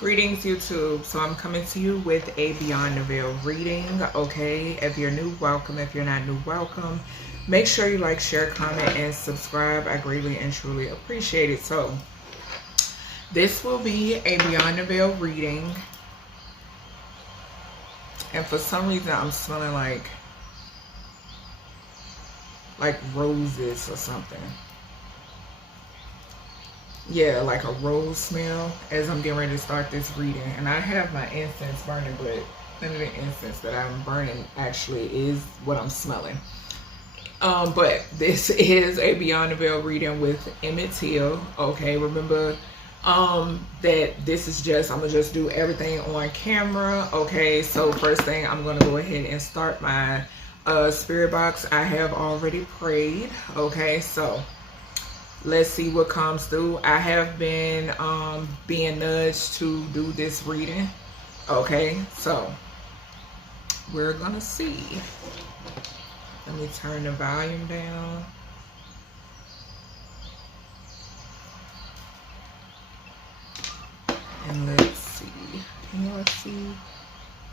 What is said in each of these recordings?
Greetings YouTube. So I'm coming to you with a Beyond the Veil reading. Okay, if you're new, welcome. If you're not new, welcome. Make sure you like, share, comment, and subscribe. I greatly and truly appreciate it. So this will be a Beyond the Veil reading, and for some reason I'm smelling like roses or something. Yeah, like a rose smell as I'm getting ready to start this reading. And I have my incense burning, but none of the incense that I'm burning actually is what I'm smelling. But this is a Beyond the Veil reading with Emmett. Okay, remember that this is just, I'm gonna just do everything on camera. Okay, so first thing, I'm gonna go ahead and start my spirit box. I have already prayed. Okay, so let's see what comes through. I have been being nudged to do this reading. Okay, so we're gonna see. Let me turn the volume down. And let's see. Can y'all see?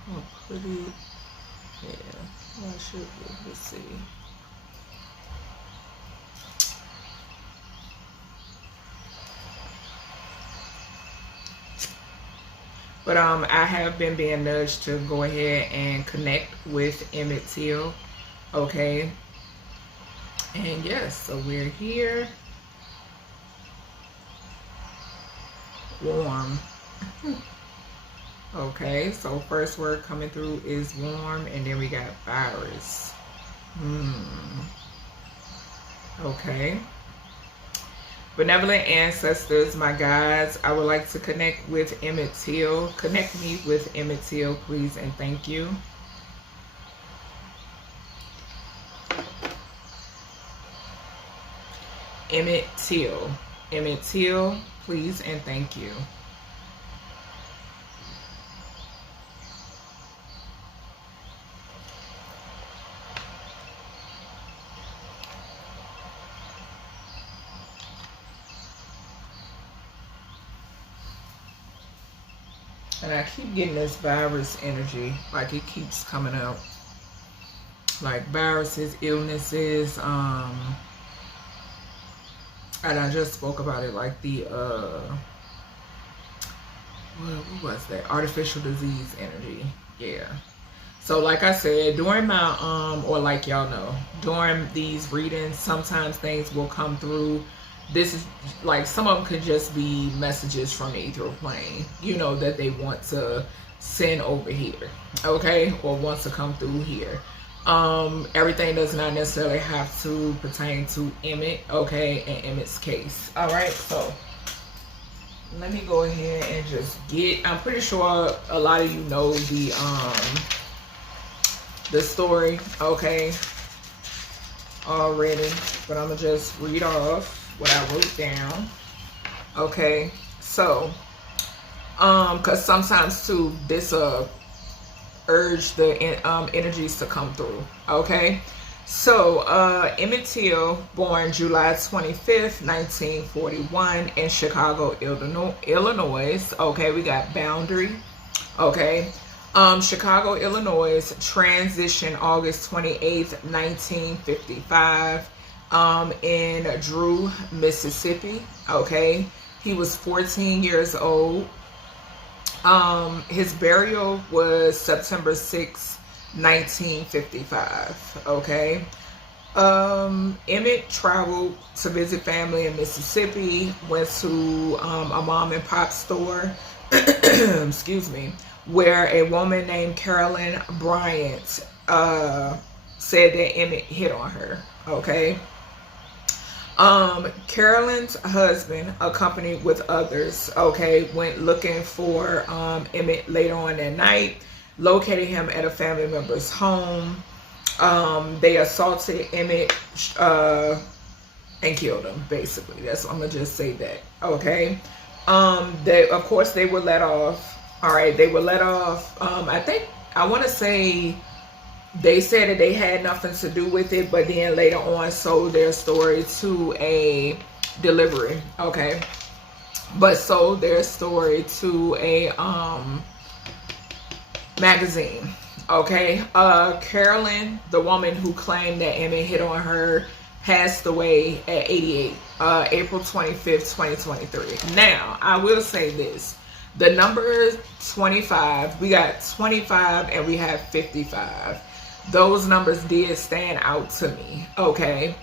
I'll put it. Yeah, I should be able to see. But I have been being nudged to go ahead and connect with Emmett. Okay. And yes, so we're here. Warm. Okay, so first word coming through is warm, and then we got virus. Okay. Benevolent ancestors, my guides, I would like to connect with Emmett. Connect me with Emmett, please, and thank you. Emmett, please, and thank you. And I keep getting this virus energy, like it keeps coming out. Like viruses, illnesses, and I just spoke about it, like the, what was that? Artificial disease energy, yeah. So like I said, during my, or like y'all know, during these readings, sometimes things will come through. This is like, some of them could just be messages from the ethereal plane, you know, that they want to send over here, okay, or wants to come through here. Everything does not necessarily have to pertain to Emmett, okay, in Emmett's case. All right, so let me go ahead and just get, I'm pretty sure a lot of you know the story, okay, already, but I'm gonna just read off what I wrote down. Okay, so because sometimes too this urge the energies to come through. Okay, so Emmett Till, born July 25th 1941 in Chicago, Illinois. Okay, we got boundary. Okay, Chicago, Illinois, transition August 28th 1955. In Drew, Mississippi. Okay, he was 14 years old. His burial was September 6, 1955. Okay, Emmett traveled to visit family in Mississippi. Went to a mom and pop store. Excuse me, where a woman named Carolyn Bryant said that Emmett hit on her. Okay. Carolyn's husband, accompanied with others, okay, went looking for Emmett later on that night, located him at a family member's home. They assaulted Emmett and killed him, basically. That's, I'm gonna just say that. Okay. They, of course, they were let off. All right, they were let off. I want to say they said that they had nothing to do with it, but then later on sold their story to a delivery. Okay, but sold their story to a magazine. Okay, Carolyn, the woman who claimed that Emmett hit on her, passed away at 88, April 25th, 2023. Now, I will say this. The number 25, we got 25 and we have 55. Those numbers did stand out to me, okay?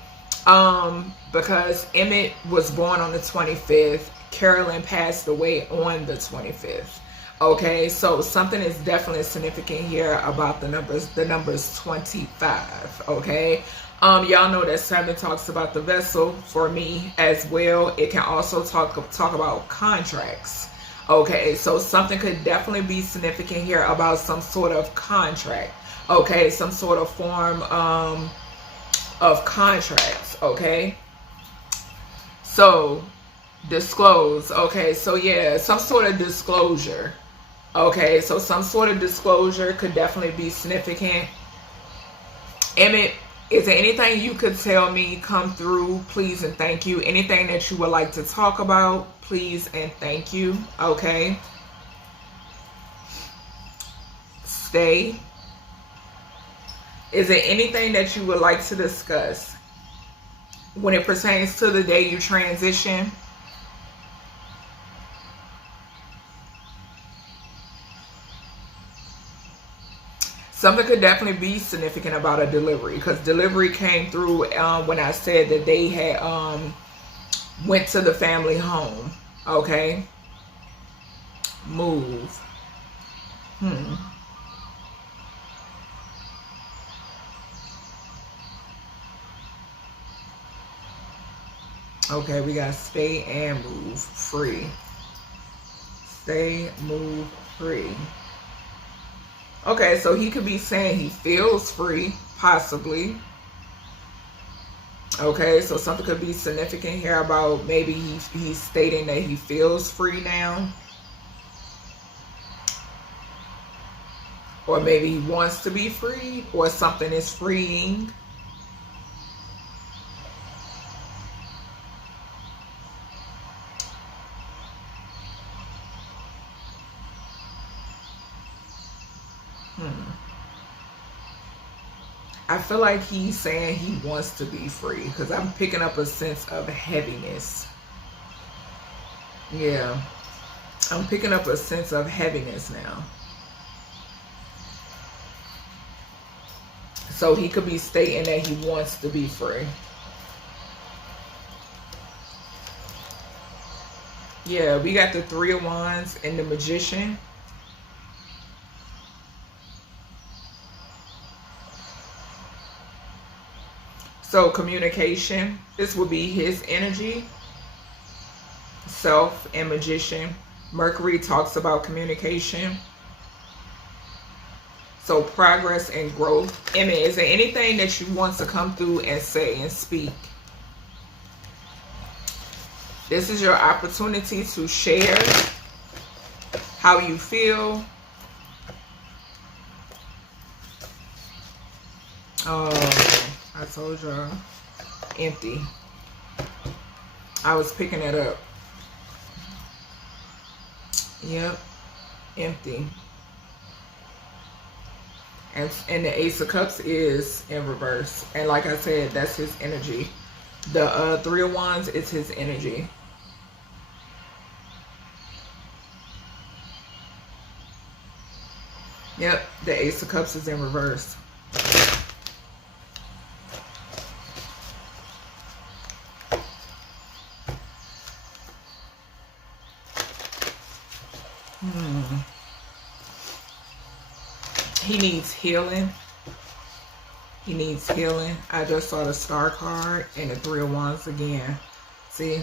Because Emmett was born on the 25th, Carolyn passed away on the 25th. Okay, so something is definitely significant here about the numbers 25, okay? Y'all know that 7 talks about the vessel for me as well. It can also talk about contracts. Okay, so something could definitely be significant here about some sort of contract. Okay, some sort of form of contracts. Okay, so disclose. Okay, so yeah, some sort of disclosure. Okay, so some sort of disclosure could definitely be significant. Emmett, is there anything you could tell me? Come through, please and thank you. Anything that you would like to talk about, please and thank you. Okay. Stay. Is there anything that you would like to discuss when it pertains to the day you transition? Something could definitely be significant about a delivery, because delivery came through when I said that they had went to the family home. Okay. Move. Okay, we got stay and move. Free. Stay, move, free. Okay, so he could be saying he feels free, possibly. Okay, so something could be significant here about maybe he's stating that he feels free now. Or maybe he wants to be free, or something is freeing. I feel like he's saying he wants to be free, because I'm picking up a sense of heaviness. Yeah. I'm picking up a sense of heaviness now. So he could be stating that he wants to be free. Yeah, we got the 3 of Wands and the Magician. So communication, this will be his energy. Self and Magician. Mercury talks about communication. So progress and growth. Emmett, is there anything that you want to come through and say and speak? This is your opportunity to share how you feel. I told y'all, empty. I was picking it up. Yep, empty. And the Ace of Cups is in reverse. And like I said, that's his energy. The 3 of Wands is his energy. Yep, the Ace of Cups is in reverse. He needs healing. He needs healing. I just saw the Star card and the 3 of Wands again. See?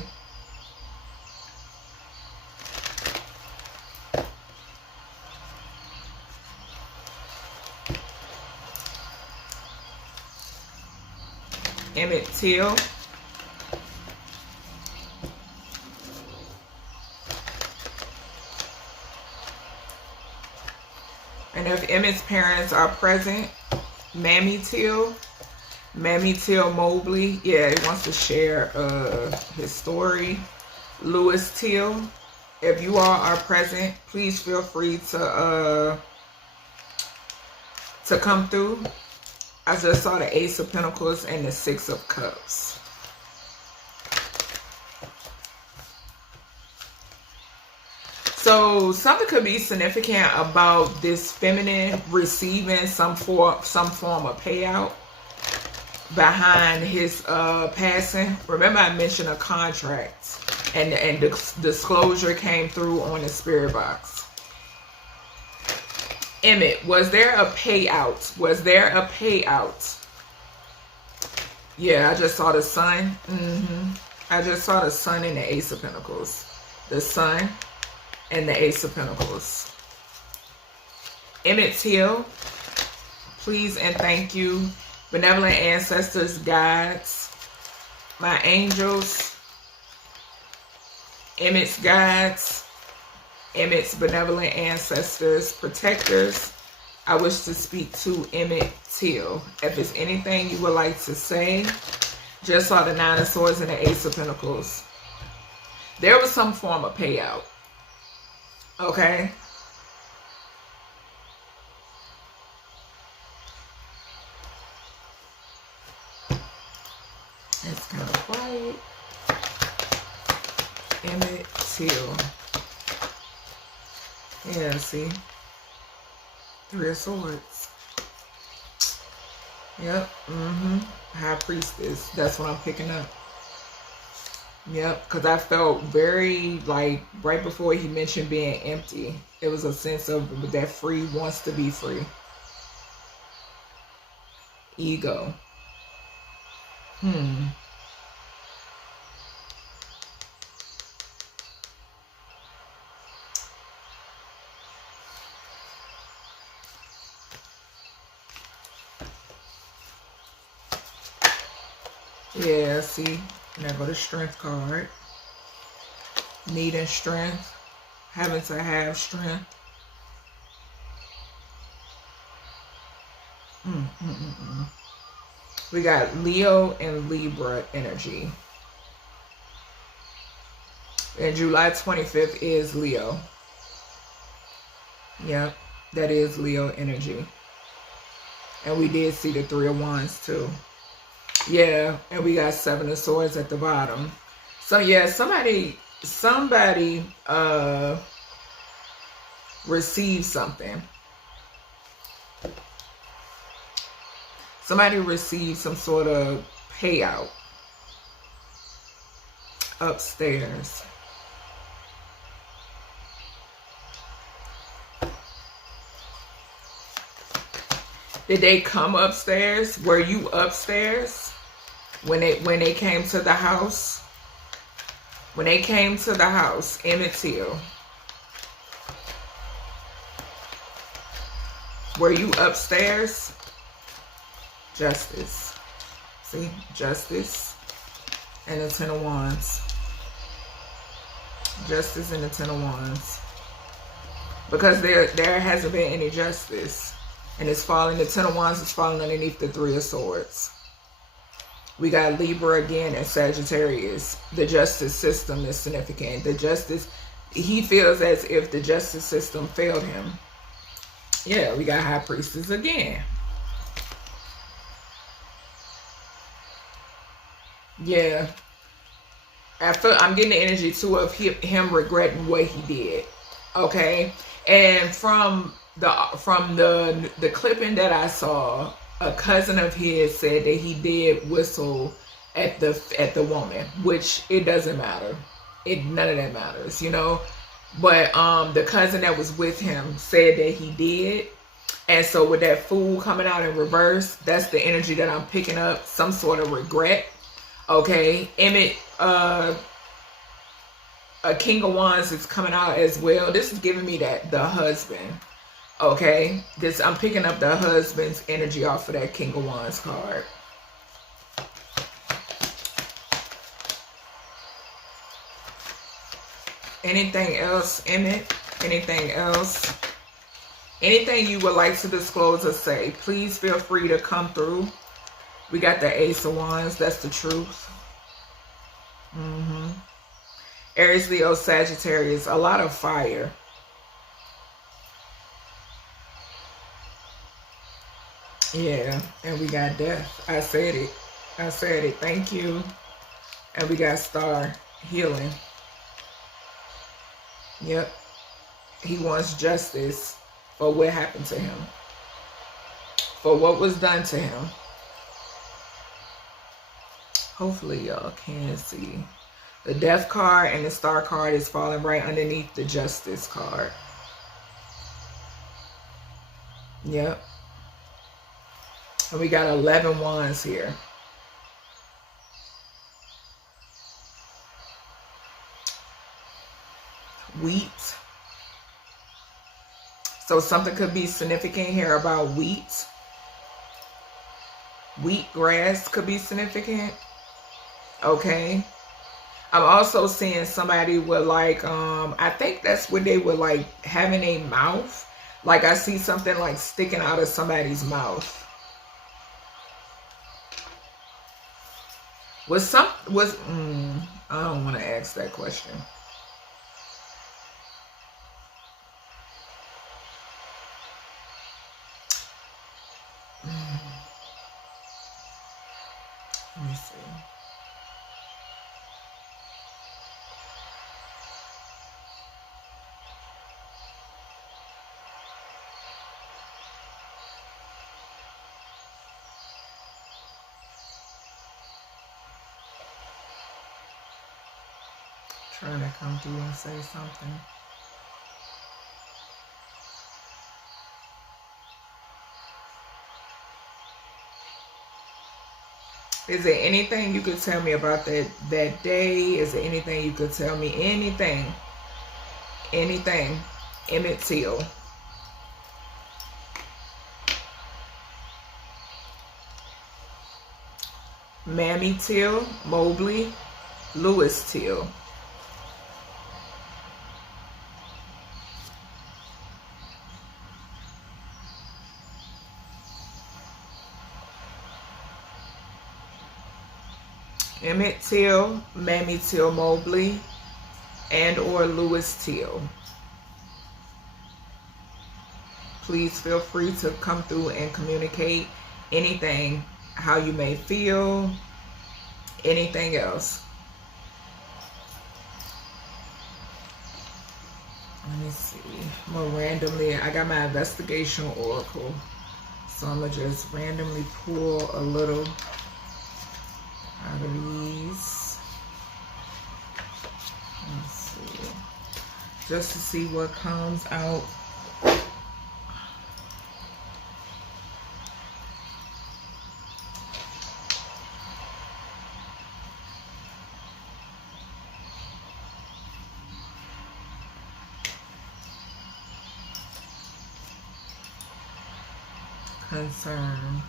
Emmett Till. And if Emmett's parents are present, Mammy Till Mobley, yeah, he wants to share his story. Lewis Till. If you all are present, please feel free to come through. I just saw the Ace of Pentacles and the Six of Cups. So something could be significant about this feminine receiving some form of payout behind his passing. Remember, I mentioned a contract, and the disclosure came through on the spirit box. Emmett, was there a payout? Was there a payout? Yeah, I just saw the sun. I just saw the sun and the Ace of Pentacles. The sun and the Ace of Pentacles. Emmett Till, please and thank you. Benevolent ancestors, guides, my angels, Emmett's guides, Emmett's benevolent ancestors, protectors. I wish to speak to Emmett Till. If it's anything you would like to say, just saw the Nine of Swords and the Ace of Pentacles. There was some form of payout. Okay? It's kind of quiet. Emmett Till. Yeah, see? Three of Swords. Yep. High Priestess. That's what I'm picking up. Yep. Because I felt very, like, right before he mentioned being empty, it was a sense of that free wants to be free. Ego. Yeah, see? Now go to Strength card. Needing strength. Having to have strength. We got Leo and Libra energy. And July 25th is Leo. Yep, that is Leo energy. And we did see the Three of Wands too. Yeah, and we got Seven of Swords at the bottom. So yeah, somebody received something. Somebody received some sort of payout upstairs. Did they come upstairs? Were you upstairs when they came to the house? When they came to the house, Emmett Till. Were you upstairs? Justice. See? Justice and the Ten of Wands. Justice and the Ten of Wands. Because there hasn't been any justice. And it's falling, the Ten of Wands is falling underneath the Three of Swords. We got Libra again and Sagittarius. The justice system is significant. The justice, he feels as if the justice system failed him. Yeah, we got High Priestess again. Yeah. I'm getting the energy too of him regretting what he did. Okay? And from the clipping that I saw, a cousin of his said that he did whistle at the woman, which it doesn't matter. None of that matters, you know. But the cousin that was with him said that he did. And so with that Fool coming out in reverse, that's the energy that I'm picking up. Some sort of regret. Okay. Emmett, a King of Wands is coming out as well. This is giving me the husband. Okay. I'm picking up the husband's energy off of that King of Wands card. Anything else, Emmett? Anything else? Anything you would like to disclose or say, please feel free to come through. We got the Ace of Wands. That's the truth. Aries, Leo, Sagittarius, a lot of fire. Yeah, and we got death. I said it. I said it. Thank you. And we got star, healing. Yep. He wants justice for what happened to him. For what was done to him. Hopefully y'all can see. The death card and the star card is falling right underneath the justice card. Yep. And we got 11 wands here. Wheat. So something could be significant here about wheat. Wheatgrass could be significant. Okay. I'm also seeing somebody with like, I think that's what they were like having a mouth. Like I see something like sticking out of somebody's mouth. I don't want to ask that question. Let me see. Trying to come through and say something. Is there anything you could tell me about that day? Is there anything you could tell me? Anything. Anything. Emmett Till. Mammy Till. Mobley. Lewis Till. Emmett Till, Mammy Till Mobley, and or Lewis Till. Please feel free to come through and communicate anything, how you may feel, anything else. Let me see. I'm gonna randomly, I got my investigation oracle. So I'm gonna just randomly pull a little out of these. Let's see. Just to see what comes out. Concern.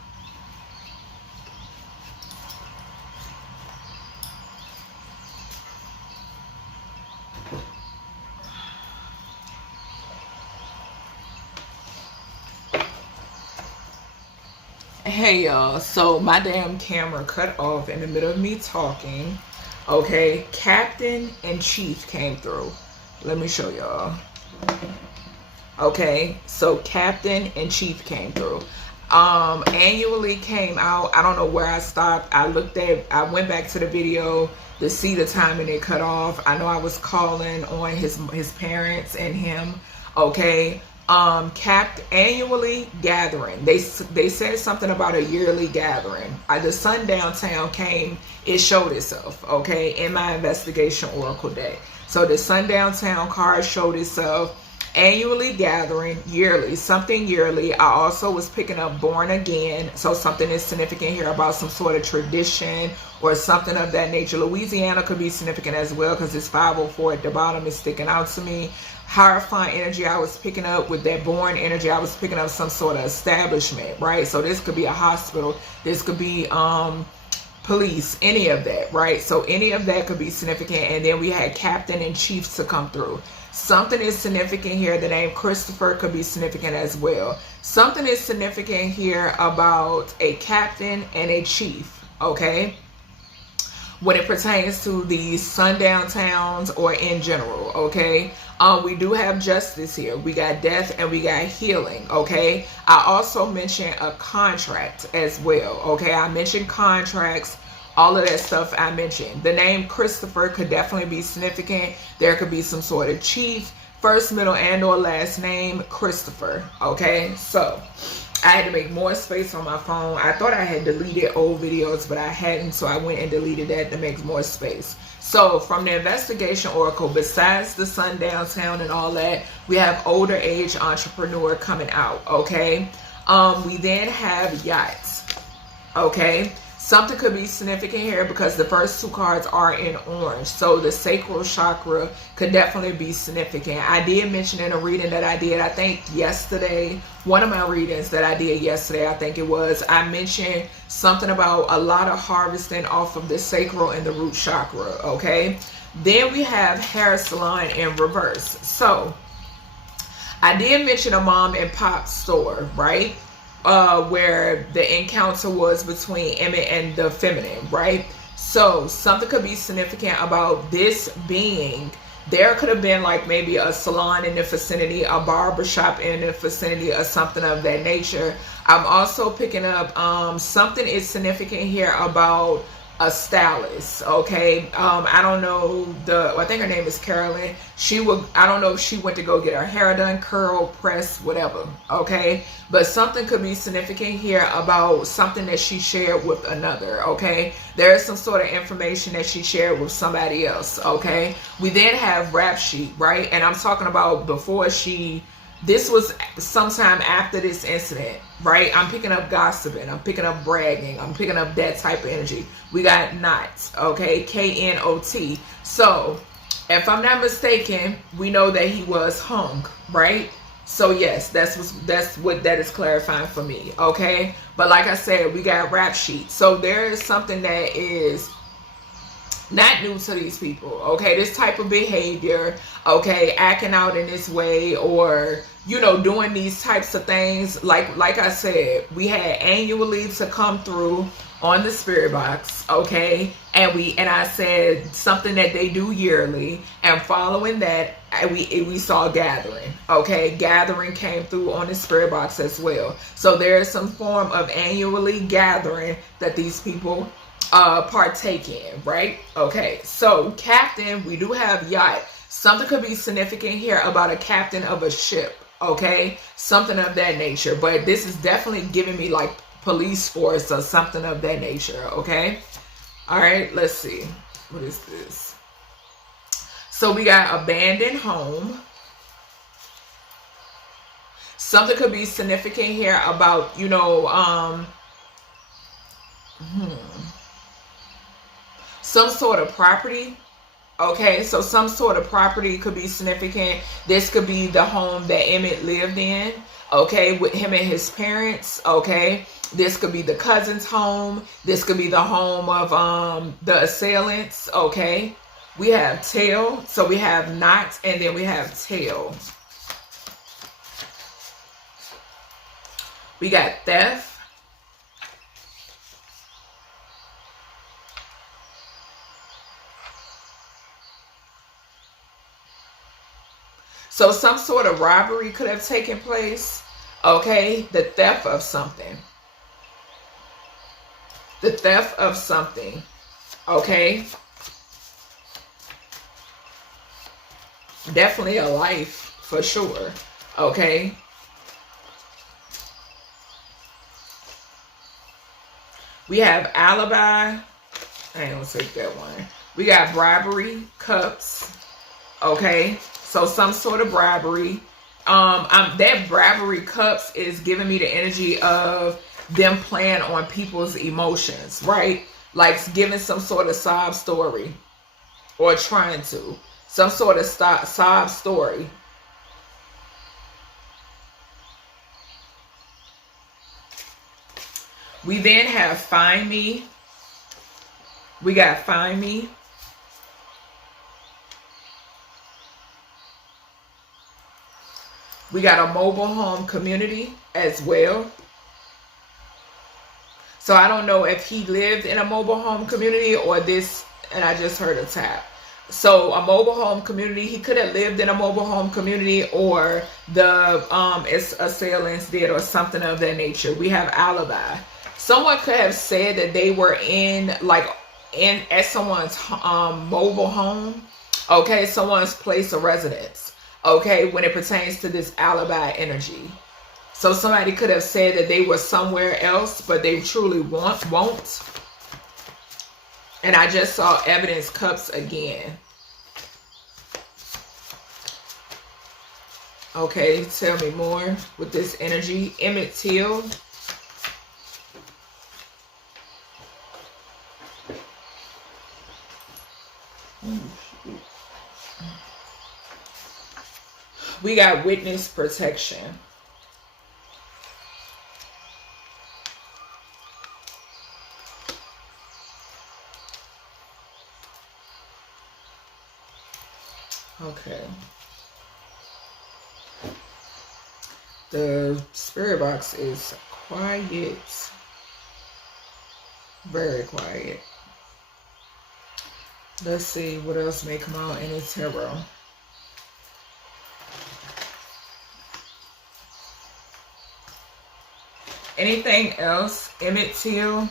Hey y'all, so my damn camera cut off in the middle of me talking. Okay, Captain and Chief came through. Let me show y'all. Okay, so Captain and Chief came through. Annually came out. I don't know where I stopped. I went back to the video to see the time and it cut off. I know I was calling on his parents and him. Okay. Annually gathering. They said something about a yearly gathering. The sundown town came, it showed itself, okay, in my investigation oracle deck. So the sundown town card showed itself. Annually gathering, yearly, something yearly. I also was picking up born again, so something is significant here about some sort of tradition or something of that nature. Louisiana could be significant as well because it's 504 at the bottom is sticking out to me. Hierophant energy I was picking up with that born energy. I was picking up some sort of establishment, right? So this could be a hospital, this could be police, any of that, right? So any of that could be significant. And then we had Captain and Chiefs to come through. Something is significant here. The name Christopher could be significant as well. Something is significant here about a captain and a chief, okay? when it pertains to these sundown towns or in general, okay? We do have justice here. We got death and we got healing, okay? I also mentioned a contract as well, okay? I mentioned contracts, all of that stuff I mentioned. The name Christopher could definitely be significant. There could be some sort of chief, first, middle, and or last name, Christopher, okay? So I had to make more space on my phone. I thought I had deleted old videos, but I hadn't, so I went and deleted that to make more space. So from the investigation oracle, besides the sundown town and all that, we have older age entrepreneur coming out, okay? We then have yachts, okay? Something could be significant here because the first two cards are in orange. So the sacral chakra could definitely be significant. I did mention in a reading that I did, I think yesterday, one of my readings that I did yesterday, I think it was, I mentioned something about a lot of harvesting off of the sacral and the root chakra, okay? Then we have hair salon in reverse. So I did mention a mom and pop store, right? Where the encounter was between Emmett and the feminine, right? So something could be significant about this being. There could have been like maybe a salon in the vicinity, a barber shop in the vicinity, or something of that nature. I'm also picking up something is significant here about a stylist, okay? I don't know, I think her name is Carolyn. I don't know if she went to go get her hair done, curl, press, whatever, okay? But something could be significant here about something that she shared with another, okay? There is some sort of information that she shared with somebody else, okay? We then have rap sheet, right? And I'm talking about before this was sometime after this incident, right? I'm picking up gossiping. I'm picking up bragging. I'm picking up that type of energy. We got knot, okay? K-N-O-T. So, if I'm not mistaken, we know that he was hung, right? So, yes, that's what that is clarifying for me, okay? But like I said, we got rap sheet. So, there is something that is not new to these people, okay? This type of behavior, okay, acting out in this way, or doing these types of things. Like I said, we had annually to come through on the Spiritbox, okay? And I said something that they do yearly, and following that, we saw gathering, okay? Gathering came through on the Spiritbox as well. So there is some form of annually gathering that these people partake in, right? Okay, so captain, we do have yacht. Something could be significant here about a captain of a ship, okay? Something of that nature. But this is definitely giving me like police force or something of that nature, okay? All right, let's see. What is this? So we got abandoned home. Something could be significant here about, some sort of property, okay? So some sort of property could be significant. This could be the home that Emmett lived in, okay, with him and his parents, okay? This could be the cousin's home. This could be the home of the assailants, okay? We have tail, so we have knot, and then we have tail. We got theft. So some sort of robbery could have taken place, okay? The theft of something. The theft of something, okay? Definitely a life, for sure, okay? We have alibi. I ain't gonna take that one. We got bribery, cups, okay? So some sort of bribery. That bribery cups is giving me the energy of them playing on people's emotions, right? Like giving some sort of sob story, or trying to. Some sort of sob story. We then have find me. We got find me. We got a mobile home community as well. So I don't know if he lived in a mobile home community or this and I just heard a tap. So a mobile home community, he could have lived in a mobile home community, or the assailants did, or something of that nature. We have alibi. Someone could have said that they were at someone's mobile home, okay, someone's place of residence, okay, when it pertains to this alibi energy. So somebody could have said that they were somewhere else, but they truly won't. And I just saw evidence cups again. Okay, tell me more with this energy. Emmett Till. We got witness protection. Okay. The spirit box is quiet. Very quiet. Let's see what else may come out in the tarot. Anything else? Emmett Till.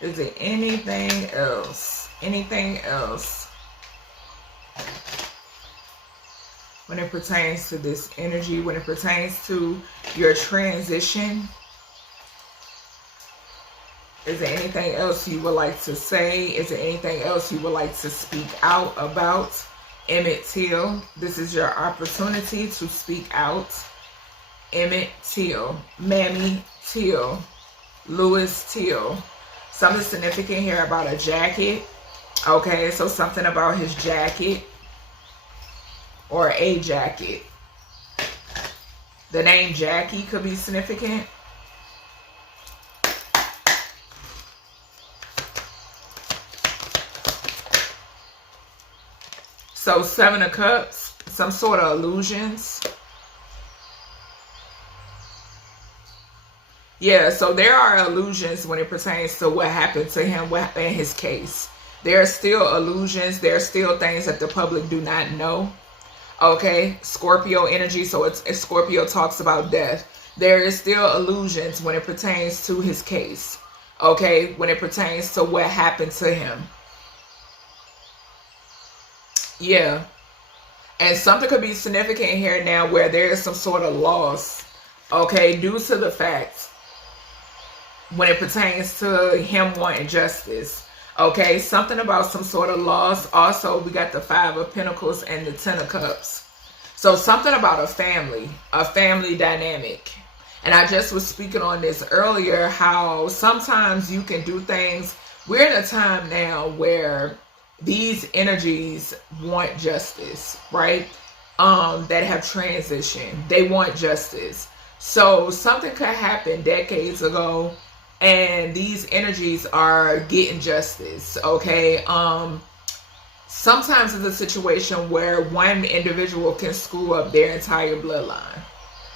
Is there anything else? Anything else? When it pertains to this energy, when it pertains to your transition, is there anything else you would like to say? Is there anything else you would like to speak out about? Emmett Till, this is your opportunity to speak out. Emmett Till, Mammy Till, Lewis Till. Something significant here about a jacket. Okay, so something about his jacket or a jacket. The name Jackie could be significant. So 7 of Cups, some sort of illusions. Yeah, so there are illusions when it pertains to what happened to him in his case. There are still illusions. There are still things that the public do not know. Okay, Scorpio energy, so it's Scorpio talks about death. There is still illusions when it pertains to his case. Okay, when it pertains to what happened to him. Yeah. And something could be significant here now where there is some sort of loss. Okay, due to the fact when it pertains to him wanting justice. Okay, something about some sort of loss. Also, we got the 5 of Pentacles and the 10 of Cups. So something about a family dynamic. And I just was speaking on this earlier, how sometimes you can do things. We're in a time now where these energies want justice, right? That have transitioned. They want justice. So something could happen decades ago, and these energies are getting justice, okay? Sometimes it's a situation where one individual can screw up their entire bloodline,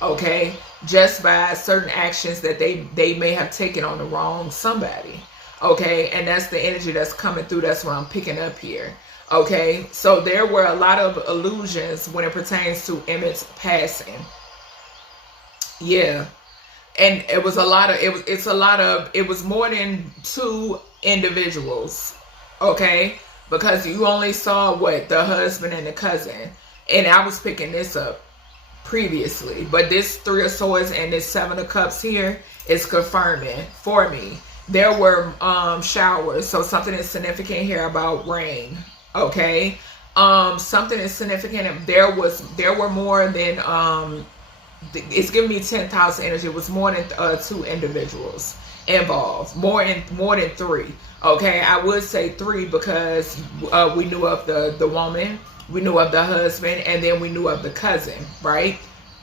okay? Just by certain actions that they may have taken on the wrong somebody, okay? And that's the energy that's coming through. That's what I'm picking up here, okay? So there were a lot of illusions when it pertains to Emmett's passing. Yeah. And it was a lot of, it was more than 2 individuals, okay? Because you only saw what? The husband and the cousin. And I was picking this up previously. But this 3 of Swords and this 7 of Cups here is confirming for me. There were showers. So something is significant here about rain, okay? Something is significant. There were more than... it's giving me 10,000 energy. It was more than 2 individuals involved. More than 3. Okay, I would say 3 because we knew of the woman, we knew of the husband, and then we knew of the cousin, right?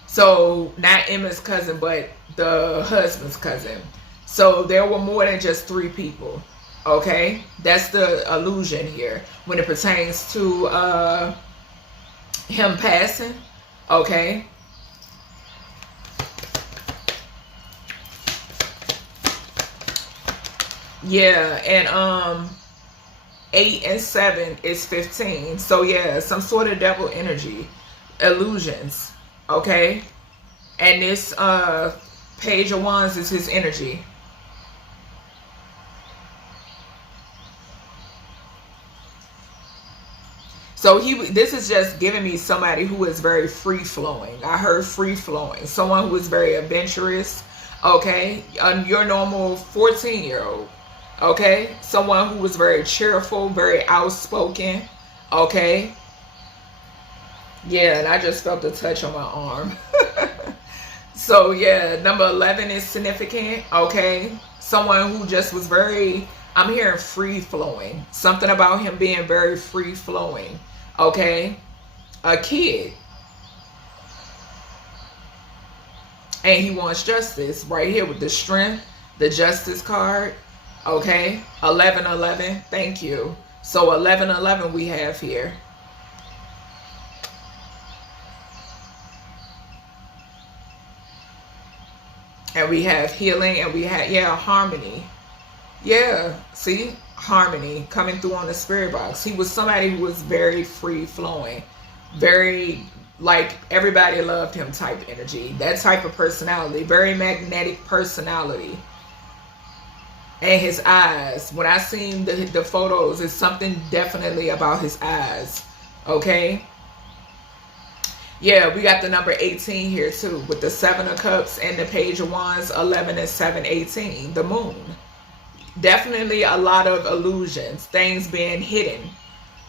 So not Emma's cousin, but the husband's cousin. So there were more than just 3 people. Okay, that's the illusion here when it pertains to him passing. Okay. Yeah, and 8 and 7 is 15. So yeah, some sort of devil energy, illusions. Okay, and this Page of Wands is his energy. So this is just giving me somebody who is very free flowing. I heard free flowing. Someone who is very adventurous. Okay, your normal 14-year-old. Okay, someone who was very cheerful, very outspoken. Okay. Yeah, and I just felt a touch on my arm. So yeah, number 11 is significant. Okay, someone who just was very, I'm hearing free flowing. Something about him being very free flowing. Okay, a kid, and he wants justice right here with the strength, the justice card. Okay, 1111. Thank you. So 1111 we have here. And we have healing, and we have, yeah, harmony. Yeah, see, harmony coming through on the spirit box. He was somebody who was very free flowing, very like everybody loved him type energy, that type of personality, very magnetic personality. And his eyes, when I seen the photos, it's something definitely about his eyes. Okay. Yeah, we got the number 18 here too, with the 7 of Cups and the Page of Wands. 11 and 7, 18. The moon. Definitely a lot of illusions, things being hidden.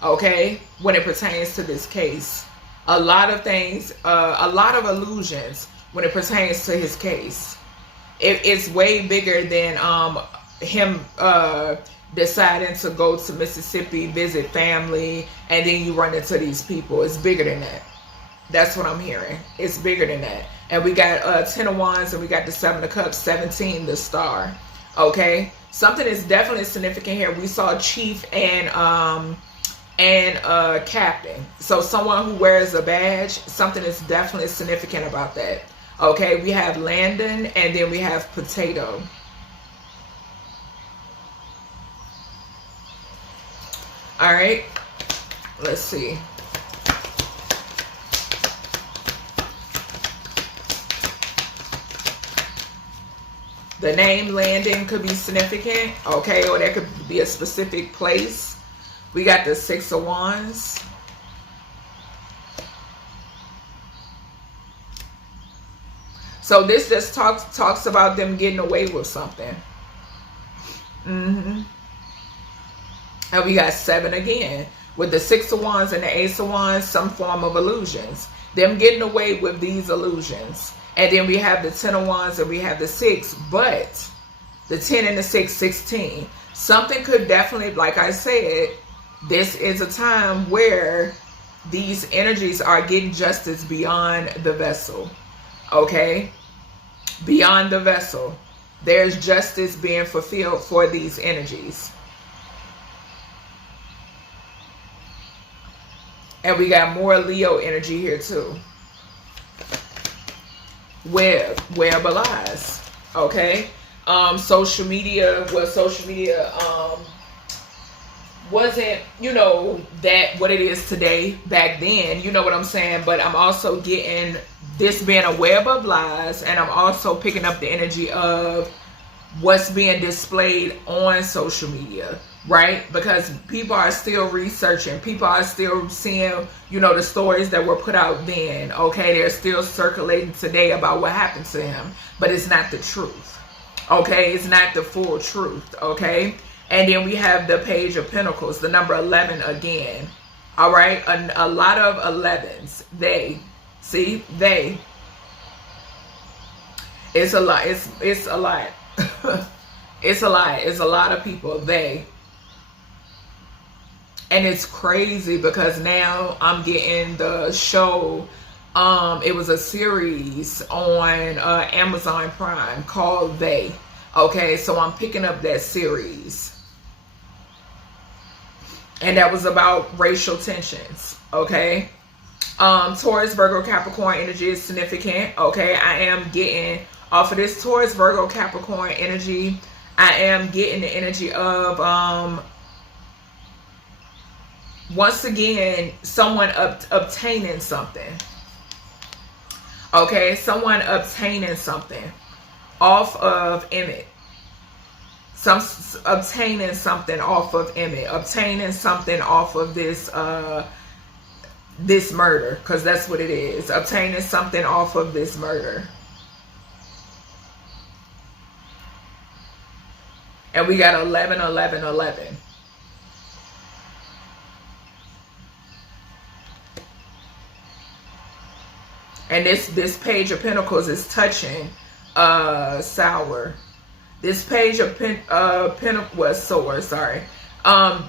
Okay, when it pertains to this case, a lot of things, a lot of illusions when it pertains to his case. It's way bigger than him deciding to go to Mississippi, visit family, and then you run into these people. It's bigger than that. That's what I'm hearing. It's bigger than that. And we got 10 of Wands, and we got the 7 of Cups, 17, the Star. Okay, something is definitely significant here. We saw Chief and Captain. So someone who wears a badge. Something is definitely significant about that. Okay, we have Landon, and then we have Potato. All right, let's see. The name Landon could be significant, okay, or there could be a specific place. We got the 6 of Wands. So this just talks about them getting away with something. And we got 7 again. With the 6 of Wands and the Ace of Wands, some form of illusions. Them getting away with these illusions. And then we have the 10 of Wands and we have the 6. But the 10 and the 6, 16. Something could definitely, like I said, this is a time where these energies are getting justice beyond the vessel. Okay? Beyond the vessel. There's justice being fulfilled for these energies. And we got more Leo energy here too. Web of lies. Okay. Social media wasn't, you know, that what it is today back then, you know what I'm saying? But I'm also getting this being a web of lies, and I'm also picking up the energy of what's being displayed on social media, right? Because people are still researching, people are still seeing, you know, the stories that were put out then. Okay, they're still circulating today about what happened to him, but it's not the truth. Okay, it's not the full truth. Okay. And then we have the Page of Pentacles, the number 11 again. All right, a lot of 11s. They, see, they. It's a lot. It's a lot. It's a lot. It's a lot of people. They. And it's crazy because now I'm getting the show. It was a series on Amazon Prime called They. Okay, so I'm picking up that series. And that was about racial tensions. Okay. Taurus, Virgo, Capricorn energy is significant. Okay, I am getting off of this Taurus, Virgo, Capricorn energy. I am getting the energy of, once again, someone obtaining something. Okay, someone obtaining something off of Emmett. Obtaining something off of Emmett. Obtaining something off of this this murder, because that's what it is. Obtaining something off of this murder. And we got 11, 11, 11. And this Page of Pentacles is touching Sour. This Page of Pentacles was Sword, sorry.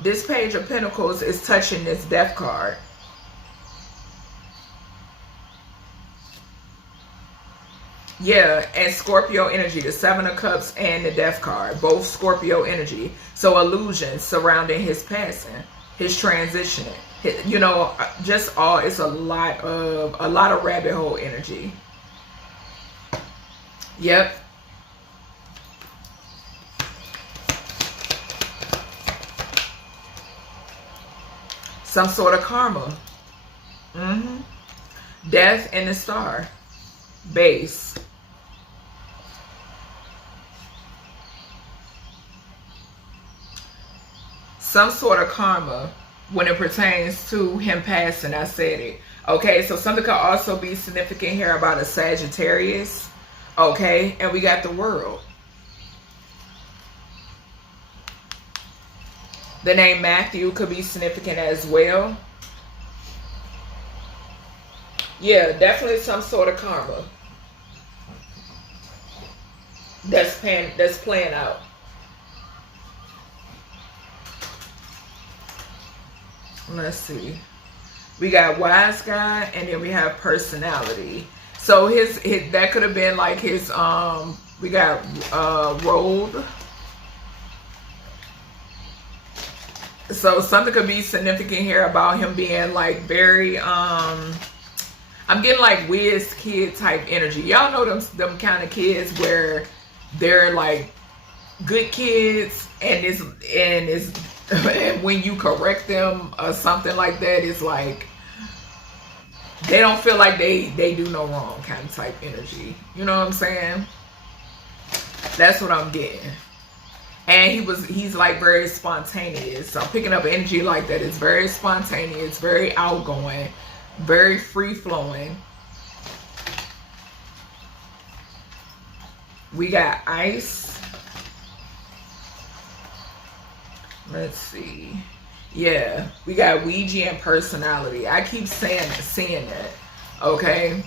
This Page of Pentacles is touching this Death card. Yeah, and Scorpio energy, the Seven of Cups and the Death card, both Scorpio energy. So illusions surrounding his passing, his transitioning. You know, just all, it's a lot of rabbit hole energy. Yep. Some sort of karma. Death and the Star. Base. Some sort of karma when it pertains to him passing. I said it. Okay, so something could also be significant here about a Sagittarius. Okay, and we got the World. The name Matthew could be significant as well. Yeah, definitely some sort of karma that's playing out. Let's see. We got Wise Guy, and then we have Personality. So his that could have been like his we got Road. So something could be significant here about him being like very I'm getting like whiz kid type energy. Y'all know them kind of kids where they're like good kids, and and when you correct them or something like that, it's like they don't feel like they do no wrong kind of type energy. You know what I'm saying? That's what I'm getting. And he's like very spontaneous. So I'm picking up energy like that. It's very spontaneous, very outgoing, very free flowing. We got Ice. Let's see. Yeah, we got Ouija and Personality. I keep seeing that. Okay,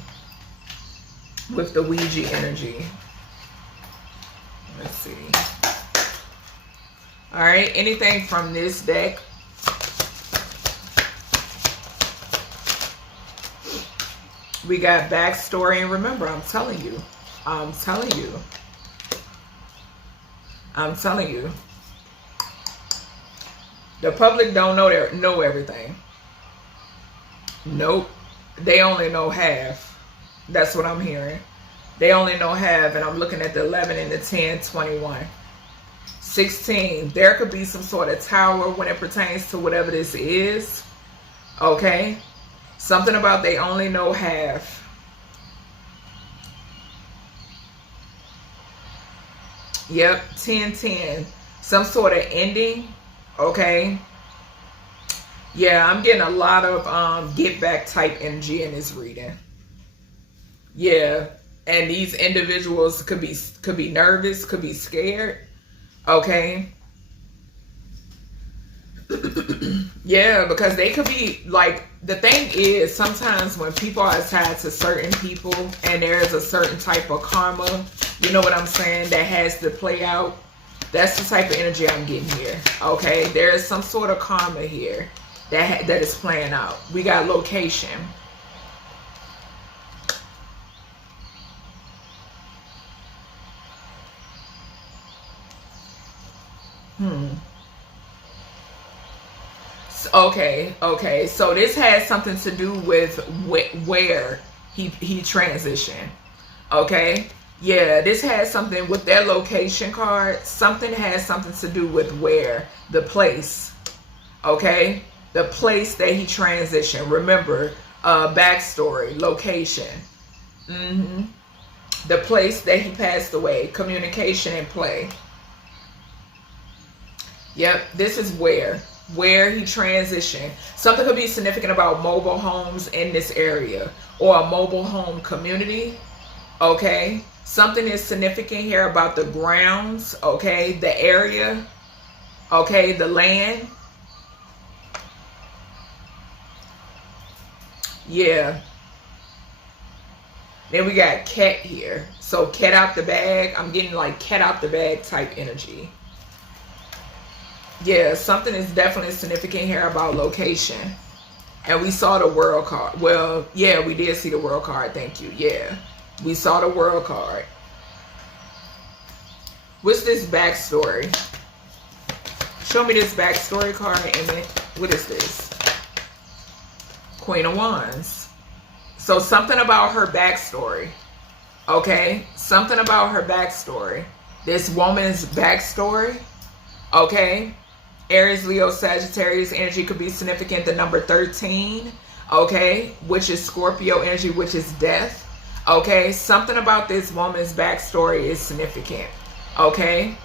with the Ouija energy. Let's see. All right, anything from this deck? We got backstory, and remember, I'm telling you. The public don't know everything. Nope. They only know half. That's what I'm hearing. They only know half, and I'm looking at the 11 and the 10, 21. 16. There could be some sort of tower when it pertains to whatever this is. Okay? Something about they only know half. Yep, 10, 10. Some sort of ending. Okay. Yeah, I'm getting a lot of get back type energy in this reading. Yeah, and these individuals could be nervous, could be scared. Okay. Yeah, because they could be like, the thing is, sometimes when people are tied to certain people and there is a certain type of karma, you know what I'm saying, that has to play out. That's the type of energy I'm getting here. Okay, there is some sort of karma here that is playing out. We got location. Okay. So this has something to do with where he transitioned. Okay. Yeah, this has something with their location card. Something has something to do with where, the place. Okay? The place that he transitioned. Remember, backstory, location. The place that he passed away. Communication and play. Yep, this is where he transitioned. Something could be significant about mobile homes in this area, or a mobile home community. Okay, something is significant here about the grounds. Okay, the area. Okay, the land. Yeah. Then we got cat here. So cat out the bag. I'm getting like cat out the bag type energy. Yeah, something is definitely significant here about location. And we saw the world card. Well, yeah, we did see the world card. Thank you. Yeah, we saw the world card. What's this backstory? Show me this backstory card, Emmett. What is this? Queen of Wands. So something about her backstory. Okay? Something about her backstory. This woman's backstory. Okay? Aries, Leo, Sagittarius energy could be significant. The number 13. Okay? Which is Scorpio energy, which is death. Okay? Something about this woman's backstory is significant. Okay?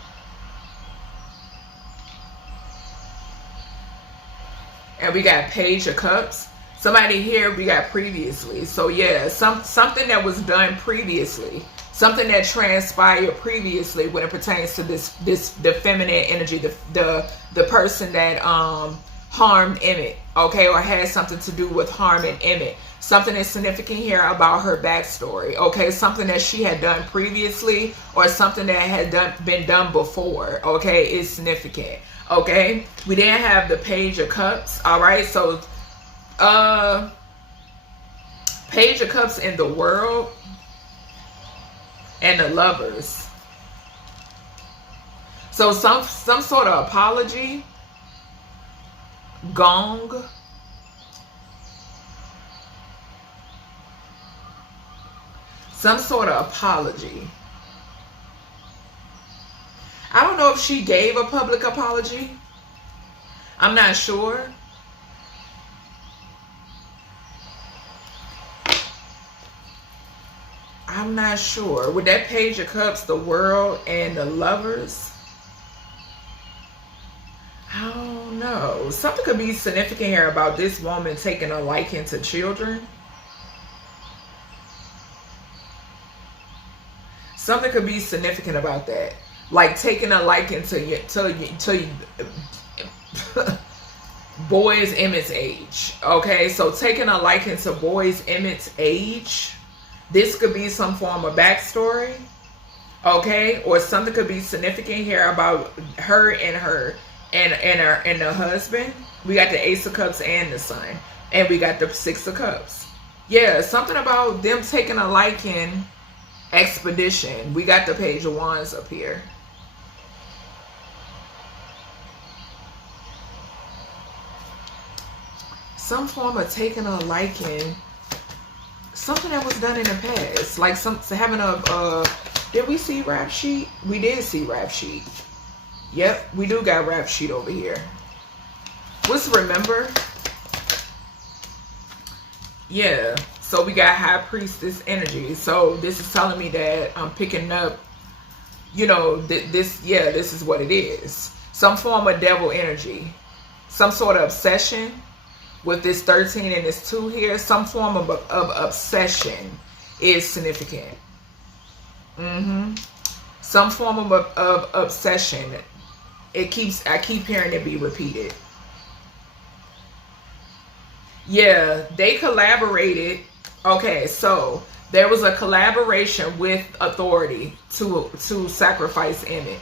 And we got Page of Cups. Somebody here, we got previously. So yeah, something that was done previously. Something that transpired previously when it pertains to the feminine energy, the person that harmed Emmett, okay, or had something to do with harming Emmett. Something is significant here about her backstory, okay, something that she had done previously or something that had been done before, okay, is significant, okay. We didn't have the Page of Cups, all right, so Page of Cups in the World and the Lovers. So some sort of apology, gong, some sort of apology. I don't know if she gave a public apology. I'm not sure. I'm not sure. With that Page of Cups, the World, and the Lovers, I don't know. Something could be significant here about this woman taking a liking to children. Something could be significant about that. Like taking a liking to boys Emmett's age. Okay, so taking a liking to boys Emmett's age. This could be some form of backstory, okay, or something could be significant here about her and the husband. We got the Ace of Cups and the Sun, and we got the Six of Cups. Yeah, something about them taking a liking, expedition. We got the Page of Wands up here. Some form of taking a liking. Something that was done in the past, like having a, did we see rap sheet? We did see rap sheet. Yep, we do got rap sheet over here. What's remember? Yeah, so we got High Priestess energy. So this is telling me that I'm picking up, you know, this is what it is. Some form of devil energy. Some sort of obsession. With this 13 and this 2 here, some form of obsession is significant. Some form of obsession. I keep hearing it be repeated. Yeah, they collaborated. Okay, so there was a collaboration with authority to sacrifice Emmett.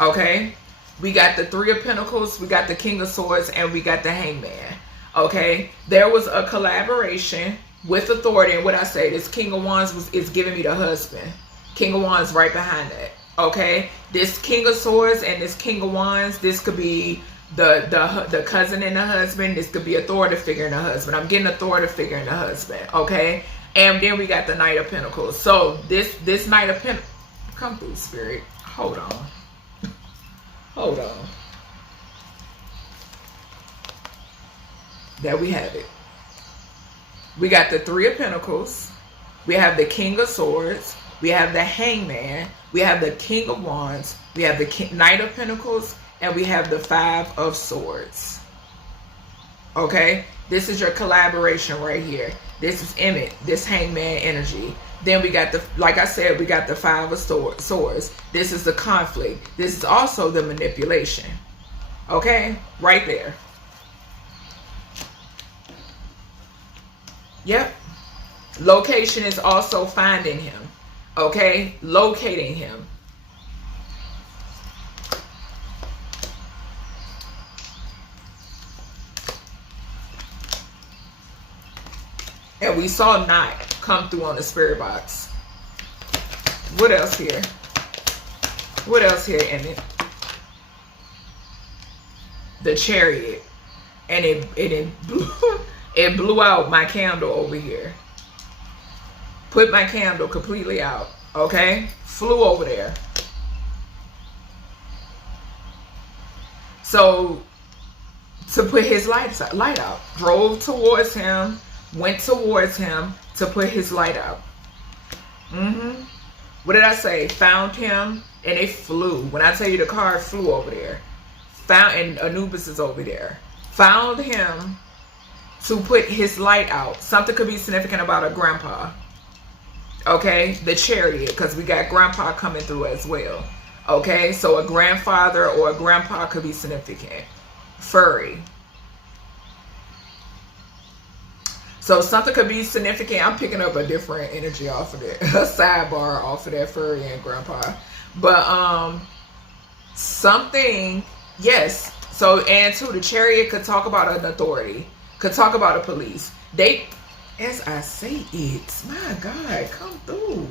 Okay, we got the Three of Pentacles, we got the King of Swords, and we got the Hangman. Okay, there was a collaboration with authority, and what I say, this King of Wands is giving me the husband. King of Wands right behind that. Okay, this King of Swords and this King of Wands, this could be the cousin and the husband. This could be authority figure and the husband. I'm getting authority figure and the husband. Okay, And then we got the Knight of Pentacles. So this Knight of Pentacles, come through, Spirit. Hold on. Hold on. There we have it. We got the Three of Pentacles. We have the King of Swords. We have the Hangman. We have the King of Wands. We have the Knight of Pentacles. And we have the Five of Swords. Okay? This is your collaboration right here. This is Emmett, this Hangman energy. Then we got the, like I said, we got the Five of Swords. This is the conflict. This is also the manipulation. Okay? Right there. Yep. Location is also finding him. Okay? Locating him. And we saw Night come through on the spirit box. What else here? What else here, Emmett? The Chariot. And it blew out my candle over here. Put my candle completely out. Okay? Flew over there. So, to put his light out. Drove towards him. Went towards him to put his light out. What did I say? Found him and it flew. When I tell you the card flew over there. Found, and Anubis is over there. Found him to put his light out. Something could be significant about a grandpa. Okay? The Chariot, because we got grandpa coming through as well. Okay? So a grandfather or a grandpa could be significant. Furry. So something could be significant. I'm picking up a different energy off of it. A sidebar off of that furry and grandpa. But something, yes. So, and too, the Chariot could talk about an authority. Could talk about a police. They, as I say it, my God, come through.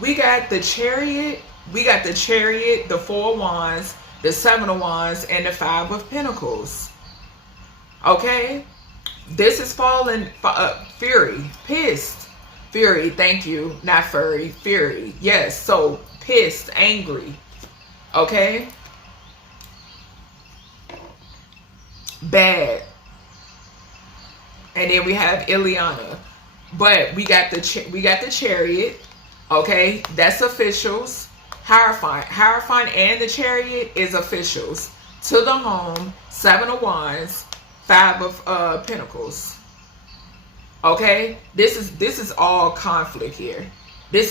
We got the Chariot. We got the Chariot, the Four of Wands, the Seven of Wands, and the Five of Pentacles. Okay? This is fallen, fury, pissed, fury, thank you, not furry, fury, yes, so pissed, angry, okay, bad, and then we have Ileana, but we got the Chariot, okay, that's officials, Hierophant and the Chariot is officials, to the home, Seven of Wands, Five of Pentacles. Okay, this is all conflict here.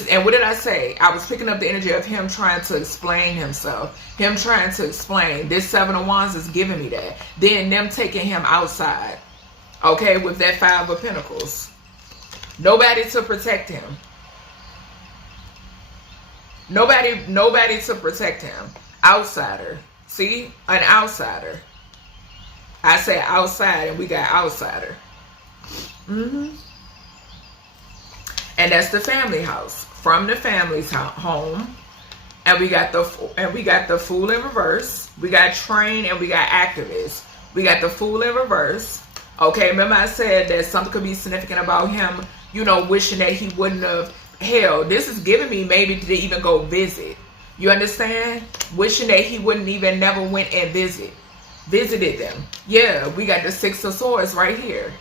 And what did I say? I was picking up the energy of him trying to explain himself. Him trying to explain. This Seven of Wands is giving me that. Then them taking him outside. Okay, with that Five of Pentacles. Nobody to protect him. Nobody to protect him. Outsider. See, an outsider. I say outside and we got outsider. And that's the family house. From the family's home. And we got the Fool in reverse. We got train and we got activist. We got the Fool in reverse. Okay, remember I said that something could be significant about him, you know, wishing that he wouldn't have. Hell, this is giving me maybe to even go visit. You understand? Wishing that he wouldn't even never went and visited them. Yeah, we got the Six of Swords right here.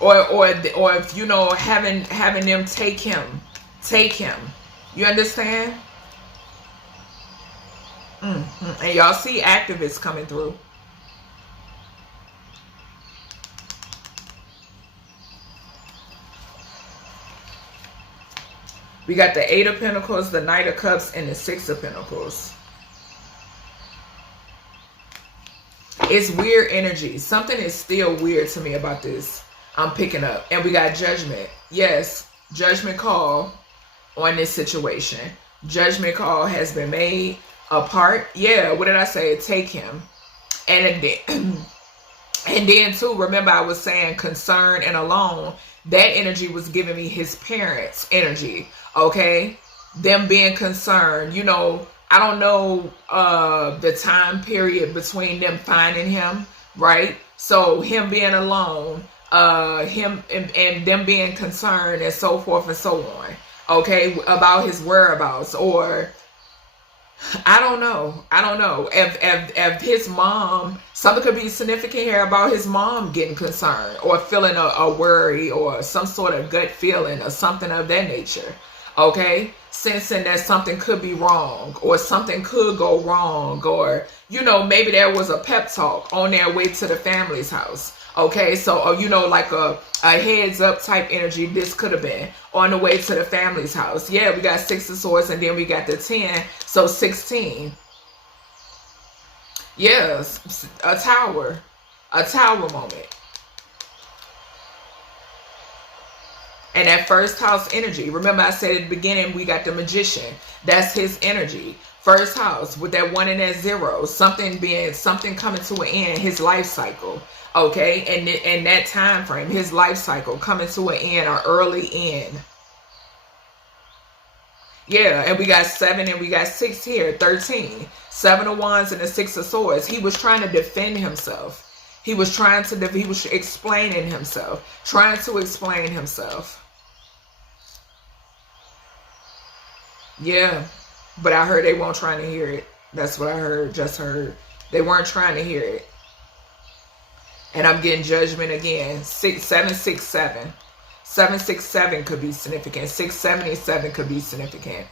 Or if you know, having them take him. You understand? And y'all see activists coming through. We got the Eight of Pentacles, the Knight of Cups, and the Six of Pentacles. It's weird energy. Something is still weird to me about this. I'm picking up. And we got Judgment. Yes, Judgment call on this situation. Judgment call has been made. Apart. Yeah, what did I say? Take him. And then too, remember I was saying concerned and alone. That energy was giving me his parents' energy. Okay? Them being concerned, you know, I don't know the time period between them finding him, right? So him being alone, him and them being concerned and so forth and so on, okay, about his whereabouts, or I don't know. If his mom, something could be significant here about his mom getting concerned or feeling a worry or some sort of gut feeling or something of that nature. Okay, sensing that something could be wrong or something could go wrong, or maybe there was a pep talk on their way to the family's house. Okay, so like a heads up type energy, this could have been on the way to the family's house. Yeah, we got 6 of Swords and then we got the 10, so 16. Yes, a tower moment. And that first house energy, remember I said at the beginning, we got the Magician. That's his energy. First house with that 1 and that 0, something coming to an end, his life cycle. Okay, and that time frame, his life cycle coming to an end or early end. Yeah, and we got 7 and we got 6 here, 13. 7 of Wands and the 6 of Swords. He was trying to defend himself. He was explaining himself, trying to explain himself. Yeah, but I heard they weren't trying to hear it. That's what I heard, just heard. They weren't trying to hear it. And I'm getting Judgment again. 767. 767 could be significant. 677 could be significant.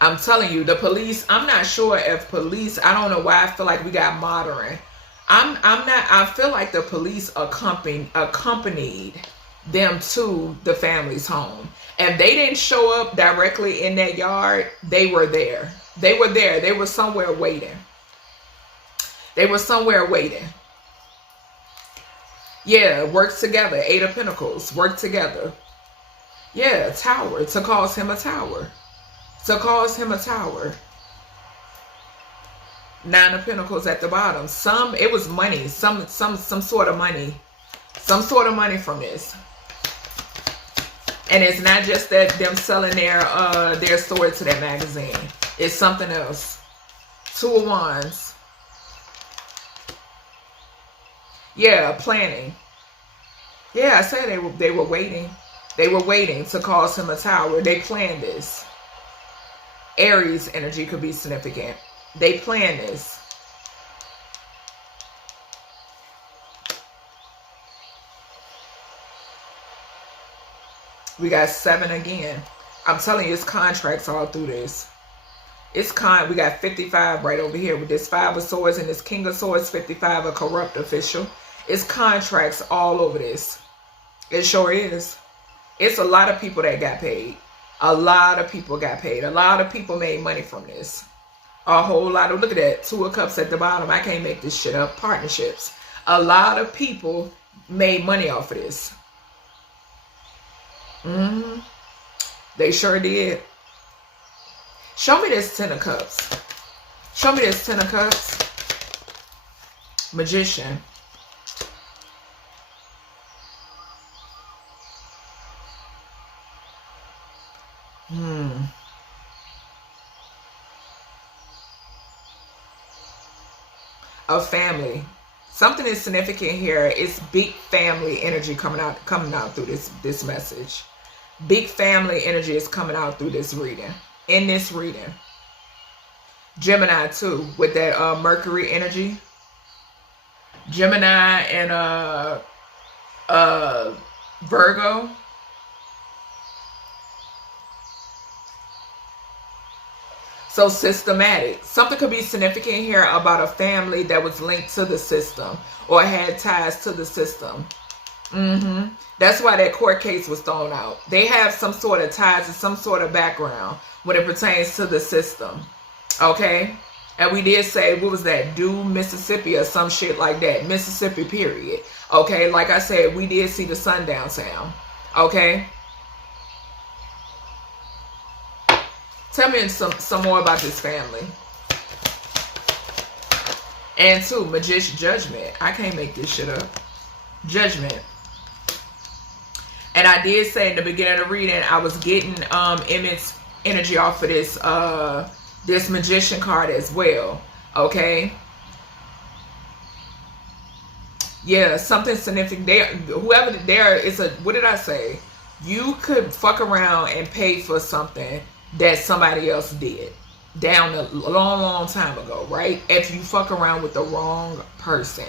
I'm telling you, the police, I'm not sure if police, I don't know why I feel like we got modern. I feel like the police accompanied them to the family's home. If they didn't show up directly in that yard, they were there. They were there. They were somewhere waiting. They were somewhere waiting. Yeah, work together. 8 of Pentacles. Work together. Yeah, tower. To cause him a tower. To cause him a tower. 9 of Pentacles at the bottom. It was money. Some sort of money. Some sort of money from this. And it's not just that them selling their story to that magazine. It's something else. 2 of Wands. Yeah, planning. Yeah, I said they were waiting. They were waiting to cause him a tower. They planned this. Aries energy could be significant. They planned this. We got 7 again. I'm telling you, it's contracts all through this. We got 55 right over here with this 5 of Swords and this King of Swords, 55, a corrupt official. It's contracts all over this. It sure is. It's a lot of people that got paid. A lot of people got paid. A lot of people made money from this. A whole lot of, look at that, 2 of Cups at the bottom. I can't make this shit up. Partnerships. A lot of people made money off of this. They sure did. Show me this 10 of Cups. Show me this 10 of Cups. Magician. A family. Something is significant here. It's big family energy coming out through this message. Big family energy is coming out through this reading. In this reading. Gemini too, with that Mercury energy. Gemini and Virgo. So systematic. Something could be significant here about a family that was linked to the system or had ties to the system. That's why that court case was thrown out. They have some sort of ties and some sort of background when it pertains to the system. Okay? And we did say, what was that? Due Mississippi or some shit like that. Mississippi, period. Okay? Like I said, we did see the sundown sound. Okay? Tell me some more about this family. And two, Magician, Judgment. I can't make this shit up. Judgment. And I did say in the beginning of the reading, I was getting Emmett's energy off of this Magician card as well. Okay. Yeah, something significant. Whoever there is a, what did I say? You could fuck around and pay for something that somebody else did down a long time ago, right? If you fuck around with the wrong person,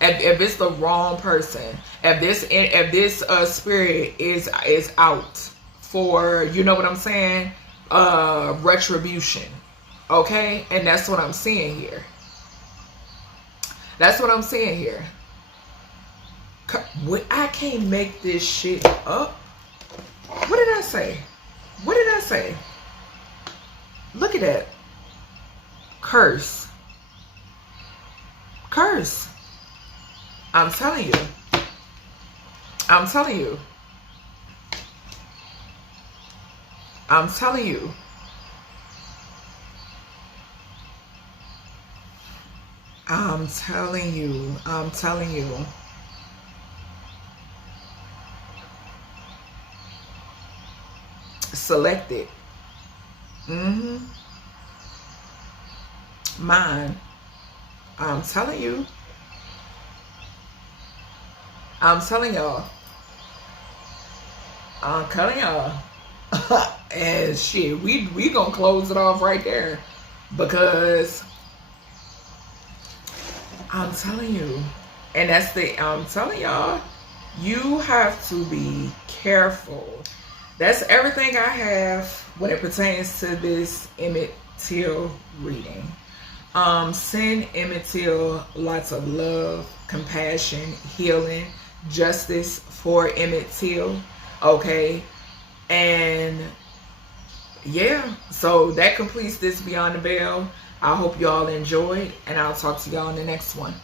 if it's the wrong person, if this spirit is out for, you know what I'm saying, retribution, okay? And that's what I'm seeing here. That's what I'm seeing here. I can't make this shit up. What did I say? What did I say? Look at that. Curse. Curse. I'm telling you. I'm telling you. I'm telling you. I'm telling you. I'm telling you. Selected. Mine. I'm telling you. I'm telling y'all. I'm telling y'all. And shit, we gonna close it off right there, because I'm telling you, and I'm telling y'all, you have to be careful. That's everything I have when it pertains to this Emmett Till reading. Send Emmett Till lots of love, compassion, healing, justice for Emmett Till. Okay. And yeah, so that completes this Beyond the Veil. I hope y'all enjoyed, and I'll talk to y'all in the next one.